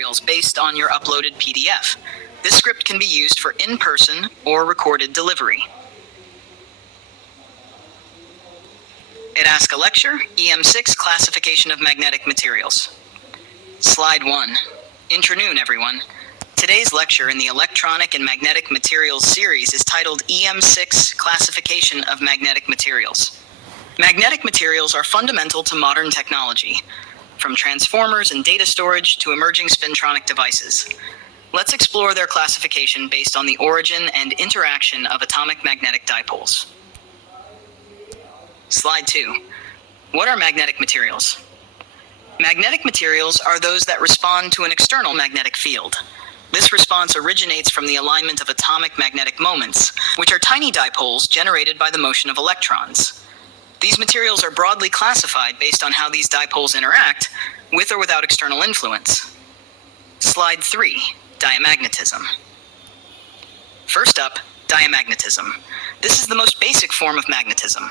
materials based on your uploaded PDF. This script can be used for in-person or recorded delivery. At Ask a Lecture, EM6 Classification of Magnetic Materials. Slide 1. Intronoon, everyone. Today's lecture in the Electronic and Magnetic Materials series is titled EM6 Classification of Magnetic Materials. Magnetic materials are fundamental to modern technology, from transformers and data storage to emerging spintronic devices. Let's explore their classification based on the origin and interaction of atomic magnetic dipoles. Slide 2. What are magnetic materials? Magnetic materials are those that respond to an external magnetic field. This response originates from the alignment of atomic magnetic moments, which are tiny dipoles generated by the motion of electrons. These materials are broadly classified based on how these dipoles interact, with or without external influence. Slide 3. Diamagnetism. First up, diamagnetism. This is the most basic form of magnetism.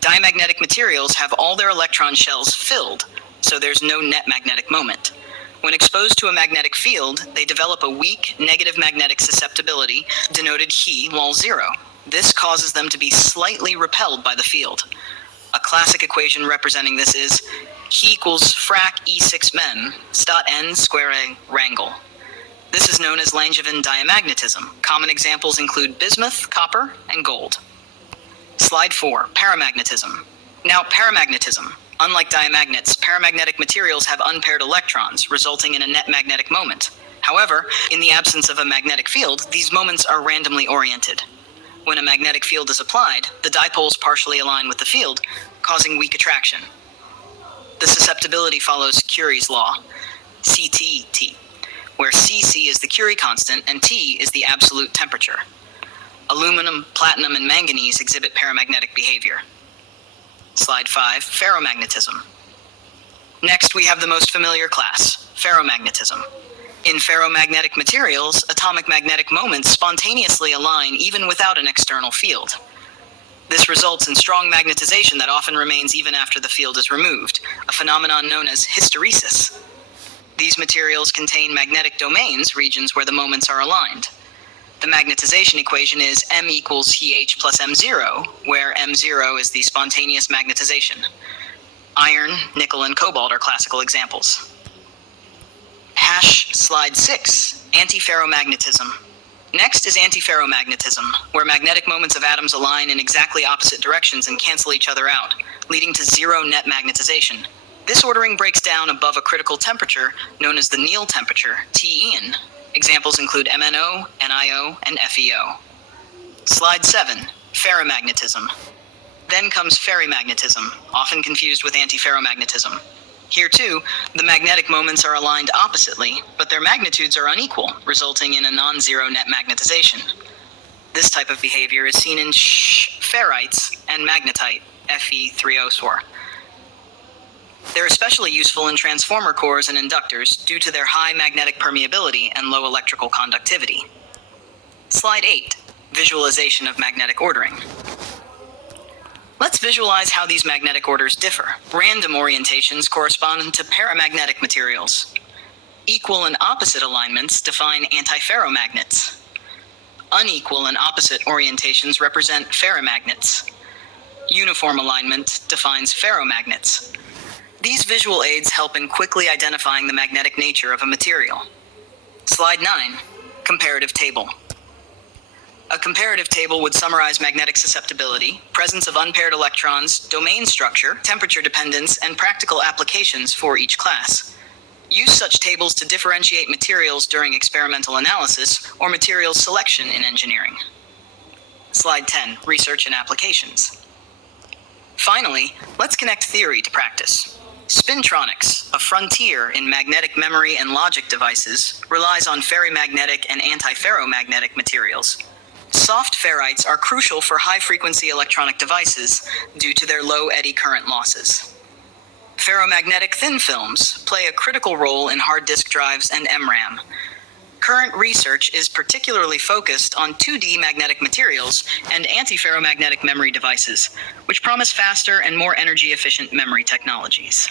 Diamagnetic materials have all their electron shells filled, so there's no net magnetic moment. When exposed to a magnetic field, they develop a weak negative magnetic susceptibility, denoted He lol 0. This causes them to be slightly repelled by the field. A classic equation representing this is He equals frac E6 mem stot n square A wrangle. This is known as Langevin diamagnetism. Common examples include bismuth, copper, and gold. Slide 4. Paramagnetism. Now, paramagnetism. Unlike diamagnets, paramagnetic materials have unpaired electrons, resulting in a net magnetic moment. However, in the absence of a magnetic field, these moments are randomly oriented. When a magnetic field is applied, the dipoles partially align with the field, causing weak attraction. The susceptibility follows Curie's law, CT-T, where Cc is the Curie constant and T is the absolute temperature. Aluminum, platinum, and manganese exhibit paramagnetic behavior. Slide 5. Ferromagnetism. Next, we have the most familiar class, ferromagnetism. In ferromagnetic materials, atomic magnetic moments spontaneously align even without an external field. This results in strong magnetization that often remains even after the field is removed, a phenomenon known as hysteresis. These materials contain magnetic domains, regions where the moments are aligned. The magnetization equation is M equals He plus M0, where M0 is the spontaneous magnetization. Iron, nickel, and cobalt are classical examples. Slide 6. Antiferromagnetism. Next is antiferromagnetism, where magnetic moments of atoms align in exactly opposite directions and cancel each other out, leading to zero net magnetization. This ordering breaks down above a critical temperature known as the Néel temperature, Ten. Examples include MnO, NiO, and FeO. Slide 7. Ferrimagnetism. Then comes ferrimagnetism, often confused with antiferromagnetism. Here too, the magnetic moments are aligned oppositely, but their magnitudes are unequal, resulting in a non-zero net magnetization. This type of behavior is seen in ferrites and magnetite, Fe3O4. They're especially useful in transformer cores and inductors due to their high magnetic permeability and low electrical conductivity. Slide 8. Visualization of magnetic ordering. Let's visualize how these magnetic orders differ. Random orientations correspond to paramagnetic materials. Equal and opposite alignments define antiferromagnets. Unequal and opposite orientations represent ferrimagnets. Uniform alignment defines ferromagnets. These visual aids help in quickly identifying the magnetic nature of a material. Slide 9. Comparative table. A comparative table would summarize magnetic susceptibility, presence of unpaired electrons, domain structure, temperature dependence, and practical applications for each class. Use such tables to differentiate materials during experimental analysis or materials selection in engineering. Slide 10. Research and applications. Finally, let's connect theory to practice. Spintronics, a frontier in magnetic memory and logic devices, relies on ferrimagnetic and antiferromagnetic materials. Soft ferrites are crucial for high-frequency electronic devices due to their low eddy current losses. Ferromagnetic thin films play a critical role in hard disk drives and MRAM. Current research is particularly focused on 2D magnetic materials and antiferromagnetic memory devices, which promise faster and more energy-efficient memory technologies.